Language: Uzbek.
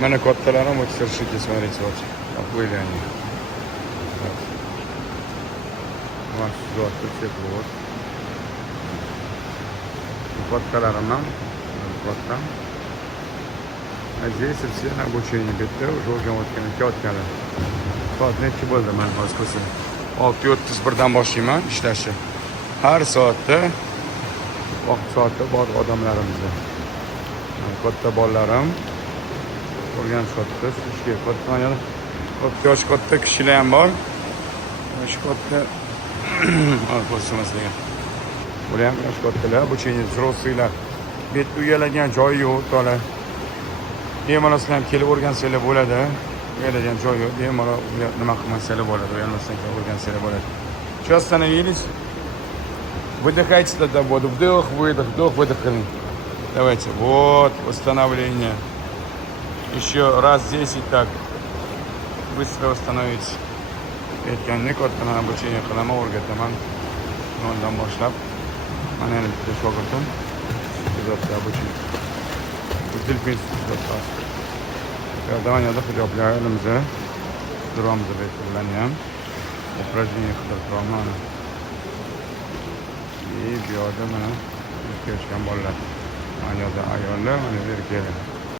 Mana kattalar ham o'tkazishga, смотрите, вот. Какой они. Вот, все вот. Kattalarım ham, katta. А здесь все на обучение bitta уже o'rganayotgan aka-ukalar. Soat necha bo'ldi men hozir ko'rsam. 6:31 dan boshlayman ishlashni. Har soatda vaqt soatda bor odamlarimizda. Katta bolalarim o'rganishyapti ishga. Katta yana yosh katta kishilar ham bor. Yosh katta ko'rsamaslar. Bular ham yosh kattalar, обучение взрослыйlar. Bu yerda uyalagan joyi yo'q, to'la. Bemalol sizlar ham kelib o'rgansanglar bo'ladi. Uyalagan joyi yo'q. Bemalol nima qilmasanglar bo'ladi. Uyalmasdan kelib o'rgansanglar bo'ladi. Что остановились? Выдыхайте тогда воду. Вдох, выдох, вдох, выдох. Давайте. Вот, восстановление. Еще раз 10 так. Быстро восстановить. Aytgandek, kattalar обучение qilaman, o'rgataman. Noldan boshlab. Mana endi bitta shogirdim. Kuzatda обучение. Delfin tutadi. Yordamiyada hijoblar elimizda. Duramiz bilan ham. Упражнение qilib turaman. Bu yoqda mana erkaklar bolalar. Mana yoqda ayollar, mana erkaklar.